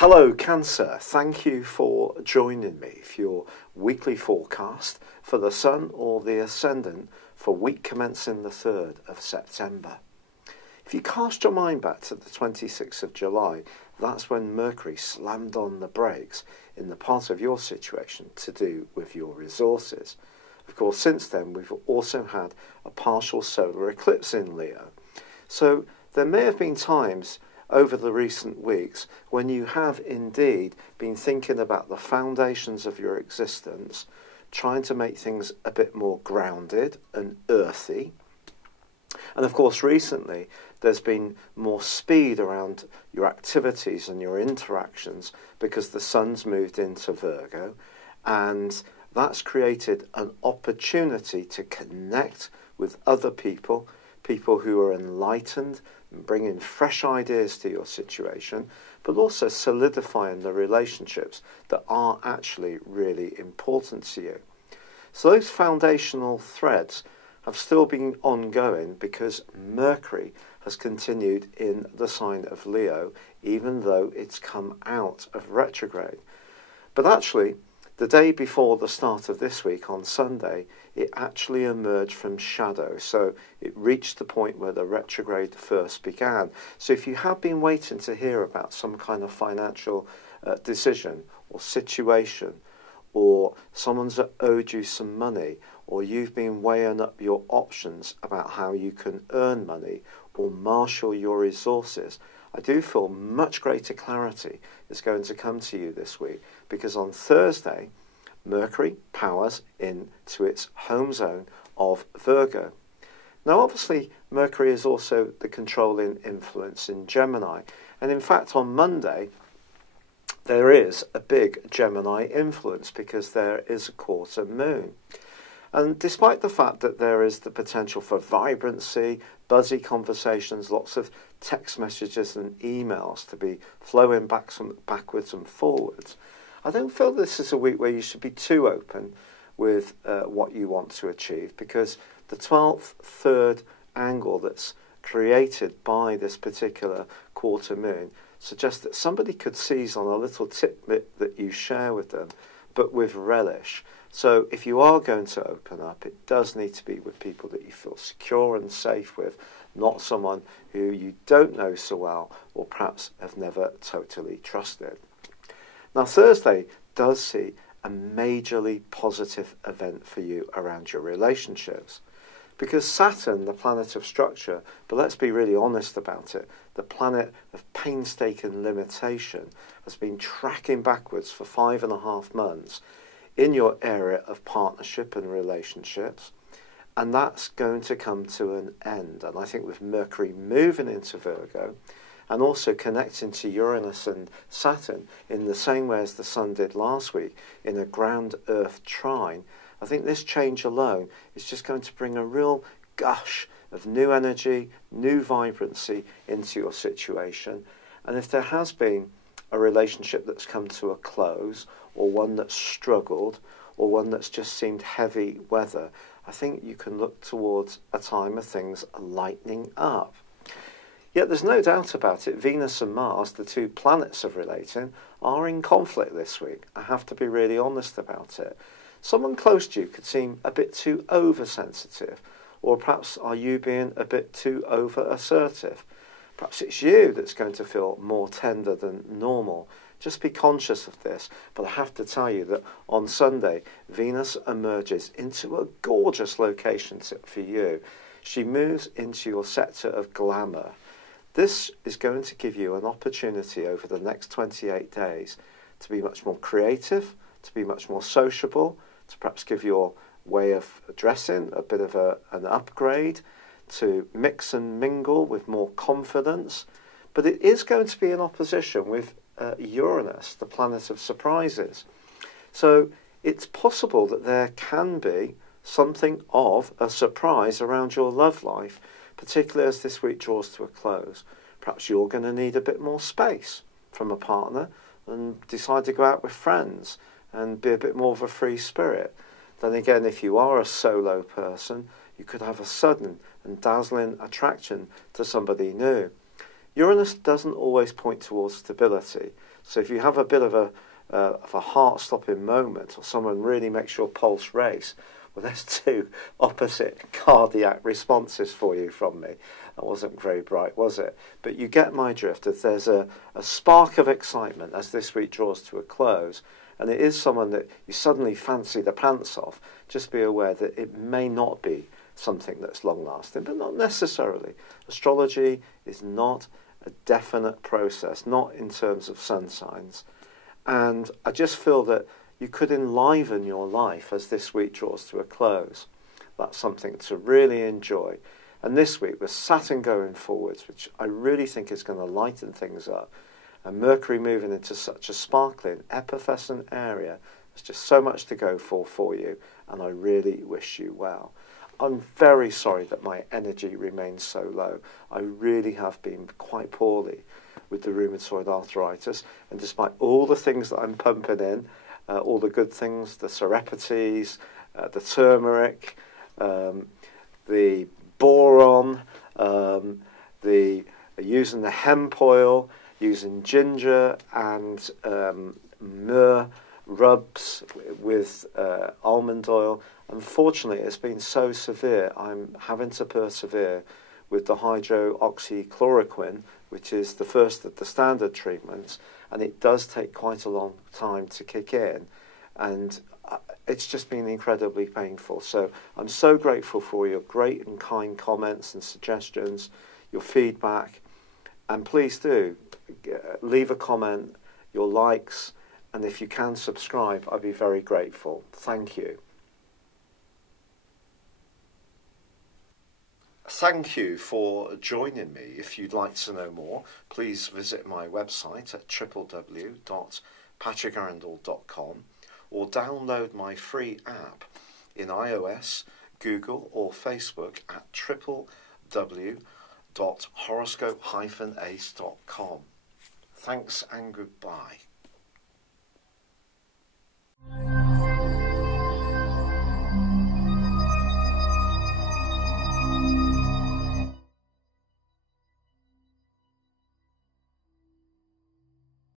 Hello Cancer, thank you for joining me for your weekly forecast for the Sun or the Ascendant for week commencing the 3rd of September. If you cast your mind back to the 26th of July, that's when Mercury slammed on the brakes in the part of your situation to do with your resources. Of course, since then we've also had a partial solar eclipse in Leo. So there may have been times over the recent weeks when you have indeed been thinking about the foundations of your existence, trying to make things a bit more grounded and earthy. And of course, recently there's been more speed around your activities and your interactions because the Sun's moved into Virgo, and that's created an opportunity to connect with other people, people who are enlightened, bringing fresh ideas to your situation, but also solidifying the relationships that are actually really important to you. So those foundational threads have still been ongoing because Mercury has continued in the sign of Leo, even though it's come out of retrograde. But actually, the day before the start of this week, on Sunday, it actually emerged from shadow. So it reached the point where the retrograde first began. So if you have been waiting to hear about some kind of financial decision or situation, or someone's owed you some money, or you've been weighing up your options about how you can earn money or marshal your resources, I do feel much greater clarity is going to come to you this week, because on Thursday, Mercury powers into its home zone of Virgo. Now, obviously, Mercury is also the controlling influence in Gemini. And in fact, on Monday, there is a big Gemini influence because there is a quarter moon. And despite the fact that there is the potential for vibrancy, buzzy conversations, lots of text messages and emails to be flowing backwards and forwards, I don't feel this is a week where you should be too open with what you want to achieve, because the 12th third angle that's created by this particular quarter moon suggests that somebody could seize on a little tidbit that you share with them, but with relish. So if you are going to open up, it does need to be with people that you feel secure and safe with, not someone who you don't know so well or perhaps have never totally trusted. Now, Thursday does see a majorly positive event for you around your relationships, because Saturn, the planet of structure, but let's be really honest about it, the planet of painstaking limitation, has been tracking backwards for 5.5 months in your area of partnership and relationships, and that's going to come to an end. And I think with Mercury moving into Virgo and also connecting to Uranus and Saturn in the same way as the Sun did last week in a ground Earth trine, I think this change alone is just going to bring a real gush of new energy, new vibrancy into your situation. And if there has been a relationship that's come to a close, or one that's struggled, or one that's just seemed heavy weather, I think you can look towards a time of things lightening up. Yet there's no doubt about it, Venus and Mars, the two planets of relating, are in conflict this week. I have to be really honest about it. Someone close to you could seem a bit too oversensitive, or perhaps are you being a bit too over-assertive? Perhaps it's you that's going to feel more tender than normal. Just be conscious of this. But I have to tell you that on Sunday, Venus emerges into a gorgeous location for you. She moves into your sector of glamour. This is going to give you an opportunity over the next 28 days to be much more creative, to be much more sociable, to perhaps give your way of dressing a bit of an upgrade, to mix and mingle with more confidence. But it is going to be in opposition with Uranus, the planet of surprises. So it's possible that there can be something of a surprise around your love life, particularly as this week draws to a close. Perhaps you're going to need a bit more space from a partner and decide to go out with friends and be a bit more of a free spirit. Then again, if you are a solo person, you could have a sudden and dazzling attraction to somebody new. Uranus doesn't always point towards stability, So if you have a bit of a heart-stopping moment, or someone really makes your pulse race, well, there's two opposite cardiac responses for you from me. That wasn't very bright, was it? But you get my drift. If there's a spark of excitement as this week draws to a close, and it is someone that you suddenly fancy the pants off, just be aware that it may not be something that's long-lasting, but not necessarily. Astrology is not a definite process, not in terms of sun signs. And I just feel that you could enliven your life as this week draws to a close. That's something to really enjoy. And this week, with Saturn going forwards, which I really think is going to lighten things up, and Mercury moving into such a sparkling, effervescent area, there's just so much to go for you, and I really wish you well. I'm very sorry that my energy remains so low. I really have been quite poorly with the rheumatoid arthritis, and despite all the things that I'm pumping in, all the good things, the serepities, the turmeric, the boron, using the hemp oil, using ginger and myrrh rubs with almond oil. Unfortunately, it's been so severe, I'm having to persevere with the hydroxychloroquine, which is the first of the standard treatments, and it does take quite a long time to kick in, and it's just been incredibly painful. So I'm so grateful for your great and kind comments and suggestions, your feedback, and please do leave a comment, your likes, and if you can subscribe, I'd be very grateful. Thank you. Thank you for joining me. If you'd like to know more, please visit my website at www.patrickarundell.com or download my free app in iOS, Google or Facebook at www.horoscope-ace.com. Thanks and goodbye.